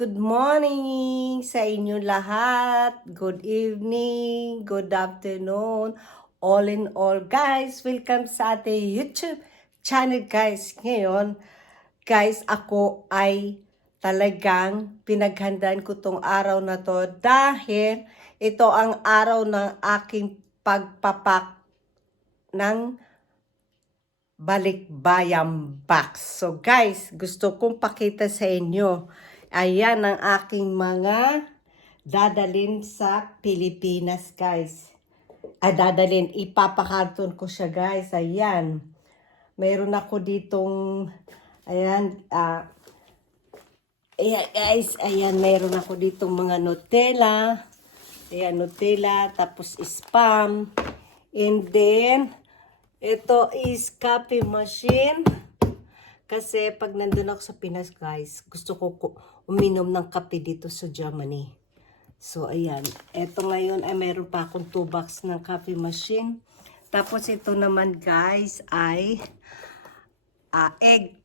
good morning sa inyo lahat. Good evening, good afternoon. All in all, guys, welcome sa ating YouTube channel, guys. Ngayon, guys, ako ay talagang pinaghandaan ko tong araw na to dahil ito ang araw ng aking pagpapak ng balikbayan box. So guys, gusto kong pakita sa inyo. Ayan ang aking mga dadalin sa Pilipinas, guys. Dadalin, ipapakarton ko siya, guys. Ayan. Mayroon ako ditong, ayan, ayan guys, ayan, mayroon ako ditong mga Nutella. Ayan, Nutella, tapos Spam. And then, ito is coffee machine. Kasi pag nandun ako sa Pinas, guys, gusto ko uminom ng kape dito sa Germany. So, ayan. Ito ngayon ay meron pa akong 2 box ng coffee machine. Tapos ito naman, guys, ay egg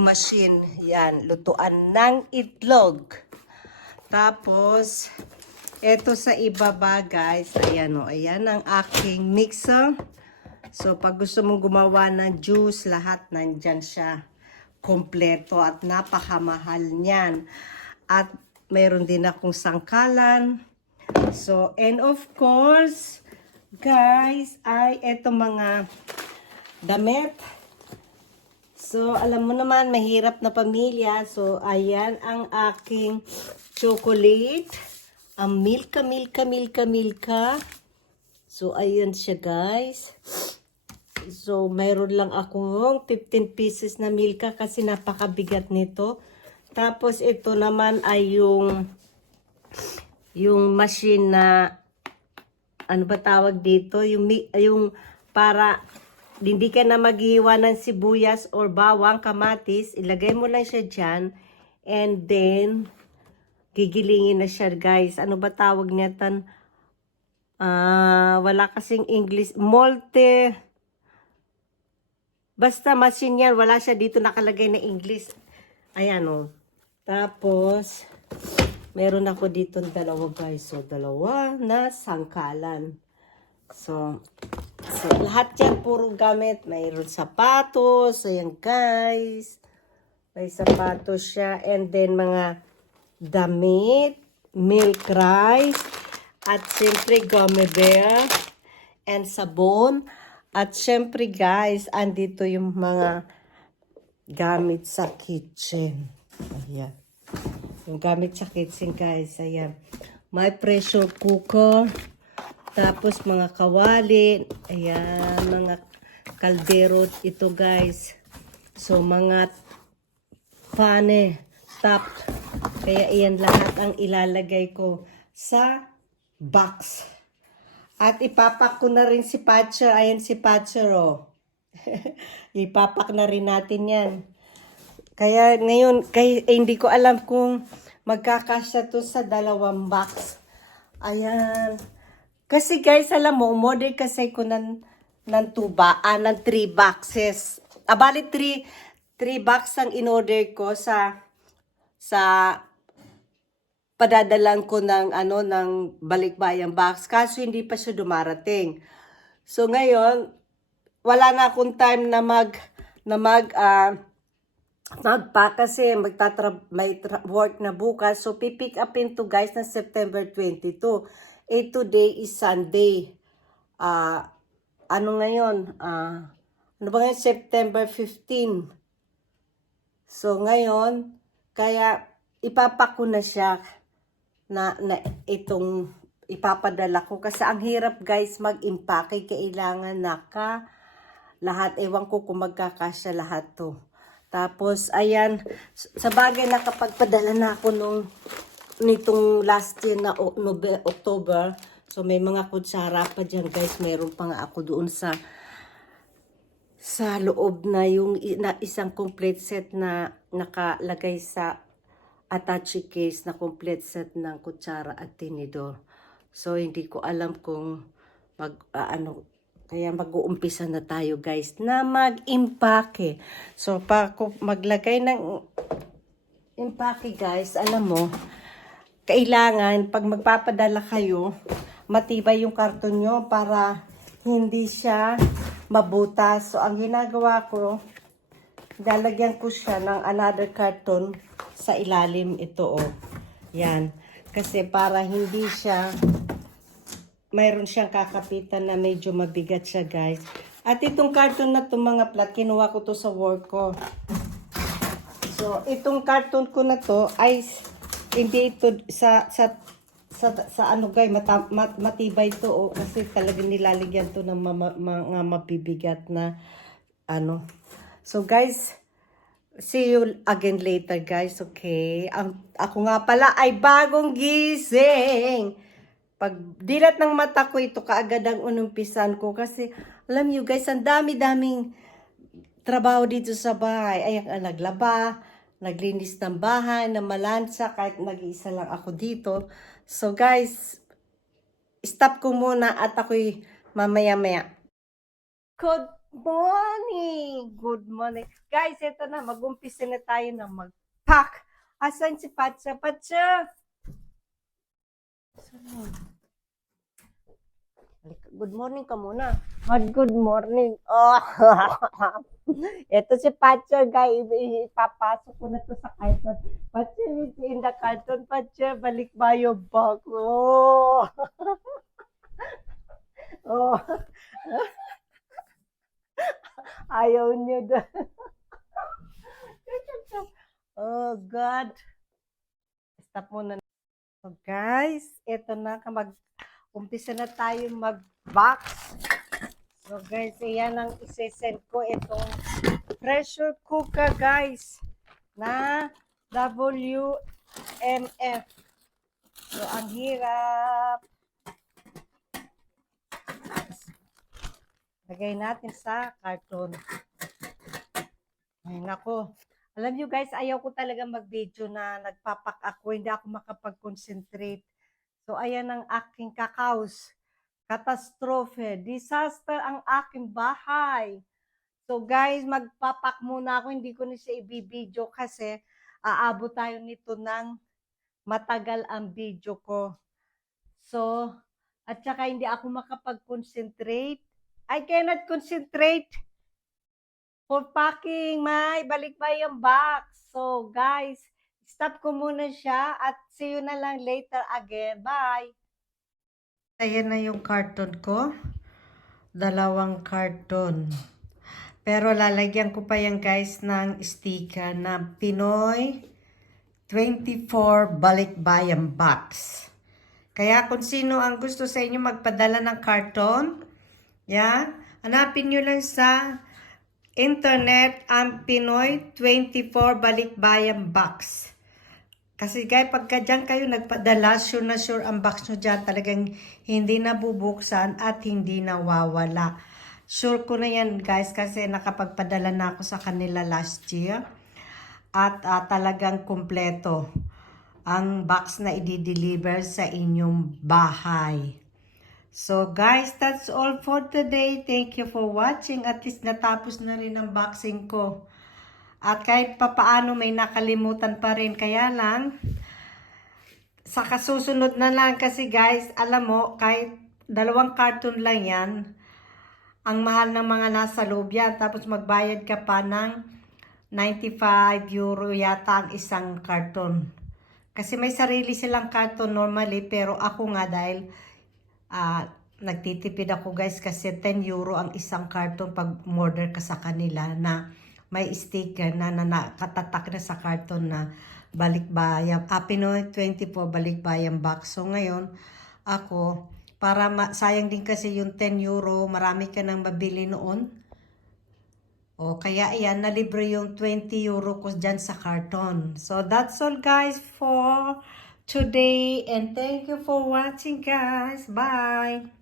machine. Yan, lutuan ng itlog. Tapos, ito sa ibaba, guys, ayan o. Ayan ang aking mixer. So, pag gusto mong gumawa ng juice, lahat nandyan siya. Kompleto at napakamahal niyan. At mayroon din akong sangkalan. So, and of course, guys, ay eto mga damit. So, alam mo naman, mahirap na pamilya. So, ayan ang aking chocolate. Ang Milka. So, ayan siya, guys. So, mayroon lang akong 15 pieces na Milka kasi napakabigat nito. Tapos, ito naman ay yung machine na, ano ba tawag dito? Yung para, hindi ka na maghiwa ng sibuyas or bawang, kamatis. Ilagay mo lang siya dyan. And then, gigilingin na siya, guys. Ano ba tawag niya tan? Wala kasing English. Basta machine yan. Wala siya dito nakalagay na English. Ayan o. Tapos, meron ako dito dalawa, guys. So, dalawa na sangkalan. So lahat yan puro gamit. Mayroon sapatos. Ayan, guys. May sapatos siya. And then, mga damit. Milk rice. At siyempre, gummy bear. And sabon. At syempre, guys, andito yung mga gamit sa kitchen. Ayan. Yung gamit sa kitchen, guys. Ayan. May pressure cooker. Tapos, mga kawali. Ayan. Mga kaldero. Ito, guys. So, mga pane. Top. Kaya, iyan lahat ang ilalagay ko sa box. At ipapak ko na rin si Patcher. Ayan si Patcher, oh. Ipapak na rin natin yan. Kaya ngayon, hindi ko alam kung magkakasya to sa 2 box. Ayan. Kasi guys, alam mo, umorder kasi ko ng 3 boxes. Bali 3 box ang in-order ko sa padadalan ko ng balikbayan box kaso hindi pa siya dumarating. So ngayon wala na akong time na magpack kasi may work na bukas. So pipick upin to, guys, na September 22. Today is Sunday. Ano ngayon? Ano ba ngayon? September 15. So ngayon, kaya ipapak ko na siya na itong ipapadala ko. Kasi ang hirap, guys, mag-impake. Kailangan lahat. Ewan ko kung magkakasya lahat to. Tapos, ayan. Sa bagay, nakapagpadala na ako nitong last year na October. So, may mga kutsara pa dyan, guys. Meron pa nga ako doon sa loob na yung isang complete set na nakalagay sa attache case na complete set ng kutsara at tinidor. So, hindi ko alam kung kaya mag-uumpisa na tayo, guys, na mag-impake. So, maglagay ng impake guys, alam mo, kailangan pag magpapadala kayo, matibay yung karton nyo para hindi siya mabutas. So, ang ginagawa ko, lalagyan ko siya ng another carton sa ilalim ito, oh. Yan. Kasi para hindi siya, mayroon siyang kakapitan na medyo mabigat siya, guys. At itong carton na to mga plat, kinuha ko to sa work ko. So, itong carton ko na to ay hindi ito sa ano guys, matibay to, oh, kasi talagang nilalagyan to ng mga mabibigat na ano. So guys, see you again later guys, okay? Ako nga pala ay bagong gising. Pag dilat ng mata ko, ito kaagad ang unumpisan ko kasi alam niyo guys, ang dami-daming trabaho dito sa bahay. Ay, naglaba, naglinis ng bahay, na malansa, kahit nag-iisa lang ako dito. So guys, stop ko muna at ako'y mamaya-maya. Good morning! Good morning. Guys, ito na, mag-umpisa na tayo na mag-pack. Asan si Patsa? Patsa! Good morning ka muna. Good morning. Oh. Ito si Patsa, guys. Ipapasok ko na to sa carton. Patsa, in the carton. Patsa, balik ba yung bag? Oh. Oh. Ayaw niyo doon. Oh, God. Stop muna. So, guys, ito na. Umpisa na tayo mag-box. So guys, ayan ang isesend ko. Itong pressure cooker guys na WMF. So ang hirap. Lagay natin sa karton. Ay nako. Alam nyo guys, ayaw ko talaga mag-video na nagpapak ako. Hindi ako makapag-concentrate. So, ayan ang aking kakaos. Katastrofe. Disaster ang aking bahay. So, guys, magpapak muna ako. Hindi ko na siya i-video kasi aabot tayo nito ng matagal ang video ko. So, at saka hindi ako makapag-concentrate. I cannot concentrate for packing my balikbayang box. So, guys, stop ko muna siya at see you na lang later again. Bye! Ayan na yung carton ko. 2 carton. Pero lalagyan ko pa yan guys ng sticker na Pinoy 24 Balikbayan Box. Kaya kung sino ang gusto sa inyo magpadala ng carton, yan, hanapin nyo lang sa internet ang Pinoy 24 Balikbayan Box. Kasi guys, pagka dyan kayo nagpadala, sure na sure ang box nyo dyan talagang hindi nabubuksan at hindi nawawala. Sure ko na yan guys kasi nakapagpadala na ako sa kanila last year. At talagang kumpleto ang box na i-deliver sa inyong bahay. So guys, that's all for today. Thank you for watching. At least natapos na rin ang boxing ko. At kahit papaano may nakalimutan pa rin. Kaya lang, sa kasusunod na lang kasi guys, alam mo, kahit 2 carton lang yan, ang mahal ng mga nasa loob yan. Tapos magbayad ka pa ng 95 euro yata ang isang carton. Kasi may sarili silang carton normally, pero ako nga dahil nagtitipid ako guys kasi 10 euro ang isang carton pag order ka sa kanila na may sticker na nakatatak na sa karton na balikbayan. Pinoy 24 balikbayan box. So ngayon, ako, para sayang din kasi yung 10 euro, marami ka nang mabili noon. O kaya yan, nalibre yung 20 euro ko dyan sa karton. So that's all guys for today. And thank you for watching guys. Bye!